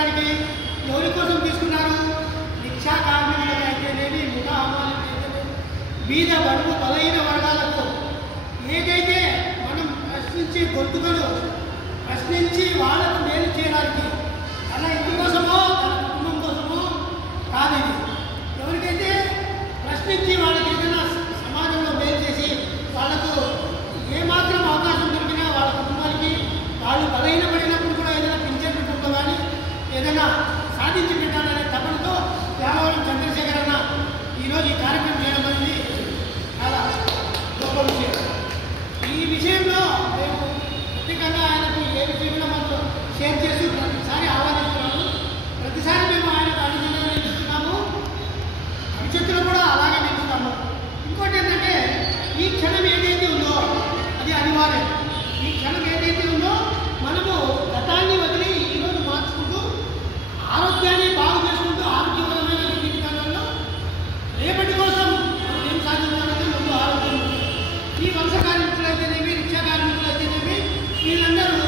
తీసుకురావడానికి ఎవరి కోసం తీసుకున్నారు? రిక్షా కార్మికులకు అయితేనేమి, ముఠా అమ్మాలకు అయితేనేమి, బీద బడుగు బలహీన వర్గాలకు ఏదైతే మనం ప్రశ్నించే గొంతుకను ప్రశ్నించి వాళ్ళకు మేలు చేయడానికి తన ఇంటి కోసమో తన కుటుంబం కోసమో కాదు. ఇది ఎవరికైతే ప్రశ్నించి వాళ్ళకి ఏదైనా సమాజంలో మేలు చేసి వాళ్ళకు ఏమాత్రం అవకాశం దొరికినా వాళ్ళ కుటుంబానికి వాళ్ళు బలహీనపడినప్పుడు కూడా ఏదైనా పింఛన్ రూపంలో కానీ ఏదైనా సాధించి పెట్టాలనే తపనతో వ్యాపారం చంద్రశేఖర్ అన్న ఈరోజు ఈ కార్యక్రమం చేయడం అనేది చాలా గొప్ప విషయం. ఈ విషయంలో మేము ప్రత్యేకంగా ఆయనకు ఏ విషయంలో మనకు షేర్ చేసి ప్రతిసారి ఆహ్వానిస్తున్నాము. ప్రతిసారి మేము ఆయనకు అనుగుణంగా నిలుస్తున్నాము, భవిష్యత్తులో కూడా అలాగే నిలుస్తాము. ఇంకోటి ఏంటంటే ఈ క్షణం ఏదైతే ఉందో అది అనివార్యం. ఈ క్షణం ఏదైతే ఉందో మనము గతాన్ని వదిలి ఈరోజు మార్చుకుంటూ ఆరోగ్యాన్ని బాగు చేసుకుంటూ ఆరోగ్యకరమైన జీవితాలలో రేపటి కోసం మనం ఏం సాధించాలంటే ముందు ఆరోగ్యం. ఈ వలస కార్మికులు అయితేనేమి, రిక్షా కార్మికులు అయితేనేమి, వీళ్ళందరూ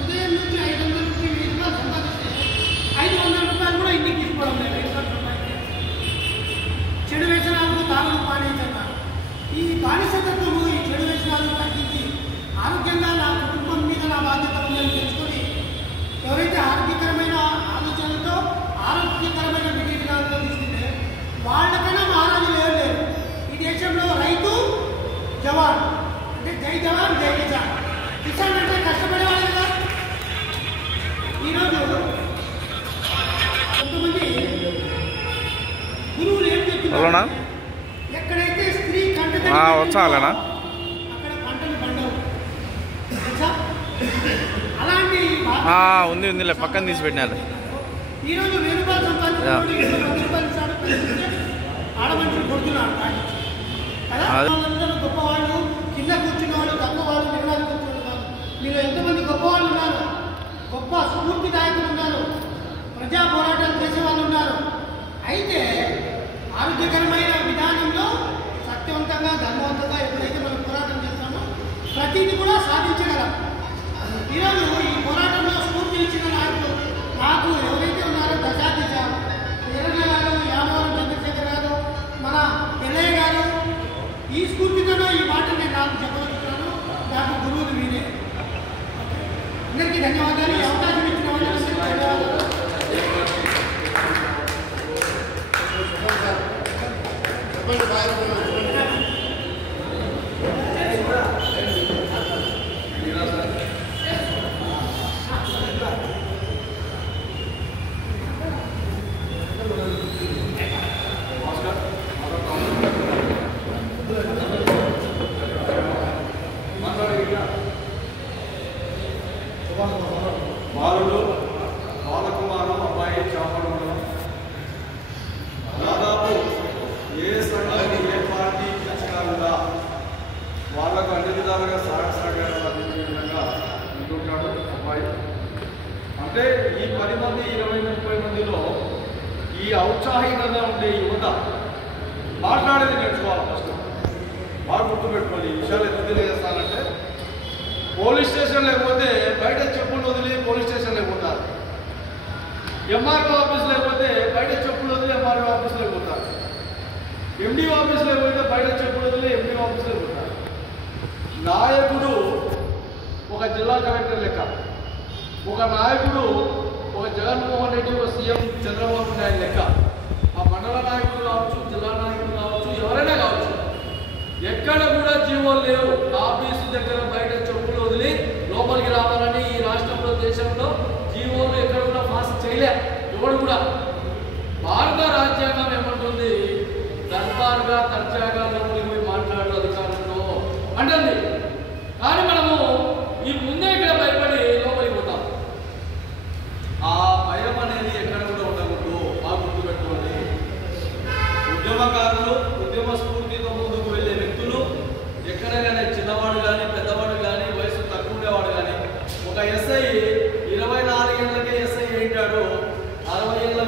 ఉదయం నుంచి 500 నుంచి 1000 రూపాయలు సంపాదిస్తే 500 రూపాయలు కూడా ఇంటికి తీసుకోవడం లేదు. 500 రూపాయలు చెడు వ్యసనాలకు తాగుడు పాటించారు. ఈ బానిసత్వము, ఈ చెడు వ్యసనాలను తగ్గించి ఆరోగ్యంగా నా కుటుంబం మీద నా బాధ్యత ఉందని తెలుసుకొని ఎవరైతే ఆరోగ్యకరమైన ఆలోచనలతో ఆరోగ్యకరమైన విధి విధానాలతో తీసుకుంటే వాళ్ళకన్నా మహారాజులు ఏం లేరు. ఈ దేశంలో రైతు జవాన్ అంటే జై జవాన్ జై కిసాన్. కిసాన్ అంటే కష్టపడేవాళ్ళు కదా. ఈరోజు కొంతమంది గురువులు ఏం చెప్తున్నారు, ఎక్కడైతే స్త్రీ కంట వచ్చాలనా అక్కడ పంటలు పండవు. అలాంటి ఉందిలే పక్కన తీసి పెట్టినారు. ఈరోజు 1000 రూపాయలు సంపాదించుకోండి, 100 రూపాయలు ఇస్తాడు, ఆడమంటులు కొడుతున్నారు కదా. వాళ్ళందరూ గొప్పవాళ్ళు, కింద కూర్చున్న వాళ్ళు తక్కువ వాళ్ళు, నిలబడి కూర్చున్న వాళ్ళు. మీరు ఎంతమంది గొప్పవాళ్ళు ఉన్నారు, గొప్ప స్ఫూర్తిదాయకులు ఉన్నారు, ప్రజా పోరాటాలు చేసేవాళ్ళు ఉన్నారు. అయితే ఆరోగ్యకరమైన విధానంలో సత్యవంతంగా ధర్మవంతంగా ఎప్పుడైతే మనం పోరాటం చేస్తామో ప్రతిదీ కూడా సాధించగలం. ఈరోజు ఈ పోరాటంలో స్ఫూర్తి ఇచ్చిన నాకు ఎవరైతే ఉన్నారో దశాదిశ వీరన్న గారు, యామవరం చంద్రశేఖర్ గారు, మన ఎల్లయ్య గారు, ఈ స్ఫూర్తితోనో ఈ మాట నేను నాకు చెప్పగలుగుతున్నాను. నాకు గురువులు మీరే. అందరికీ ధన్యవాదాలు. ఈ అవకాశం ఇచ్చిన వాళ్ళకి ధన్యవాదాలు. బాలుడు బాలకుమారం అబ్బాయి చాపడు దాదాపు ఏ సంఘం ఏ పార్టీ పిలుచుకారుందా వాళ్ళకు అన్ని విధాలుగా సహకారాలు అందించే విధంగా ఉంటుంటాడు అబ్బాయి. అంటే ఈ 10 మంది 20-30 మందిలో ఈ ఔత్సాహికంగా ఉండే యువత మాట్లాడేది నేర్చుకోవాలి. ఫస్ట్ బాగా గుర్తుపెట్టుకోవాలి. ఈ విషయాలు ఎందుకు తెలియజేస్తానంటే పోలీస్ స్టేషన్ లేకపోతే బయట చెప్పులు వదిలి పోలీస్ స్టేషన్ లేకపోతారు, ఎంఆర్ఓ ఆఫీస్ లేకపోతే బయట చెప్పులు వదిలి ఎంఆర్ఓ ఆఫీస్ లేకపోతారు, ఎండిఓ ఆఫీస్ లేకపోతే బయట చెప్పులు వదిలి ఎండిఓ ఆఫీస్ లేకపోతారు. నాయకుడు ఒక జిల్లా కలెక్టర్ లెక్క, ఒక నాయకుడు ఒక జగన్మోహన్ రెడ్డి, ఒక సీఎం చంద్రబాబు నాయుడు లెక్క, ఆ మండల నాయకుడు కావచ్చు, జిల్లా నాయకుడు కావచ్చు, ఎవరైనా కావచ్చు, ఎక్కడ కూడా జీవోలు లేవు. ఆఫీసు దగ్గర బయట చెప్పులు వదిలి లోపలికి రావాలని ఈ రాష్ట్రంలో దేశంలో జీవోలు ఎక్కడ కూడా పాస్ చేయలే ఎవడు కూడా. భారత రాజ్యాంగం ఏమంటుంది, దర్బారుగా దర్జాగా లోపలికి పోయి మాట్లాడు అధికారంలో అంటుంది. కానీ మనము ఈ ముందే ఇక్కడ భయపడి లోపలికి పోతాం. ఆ భయం అనేది ఎక్కడ కూడా ఉండకూడదు. బాగా గుర్తుపెట్టుకోండి. ఉద్యమకారులు, ఉద్యమ స్ఫూర్తితో ముందుకు వెళ్ళే వ్యక్తులు ఎక్కడైనా చిన్నవాడు కానీ పెద్దవాడు కానీ వయసు తక్కువ ఉండేవాడు కానీ ఒక ఎస్ఐ 24 ఏళ్ళకే ఎస్ఐ అయింటాడు, 60 ఏళ్ళ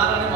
సార్ అని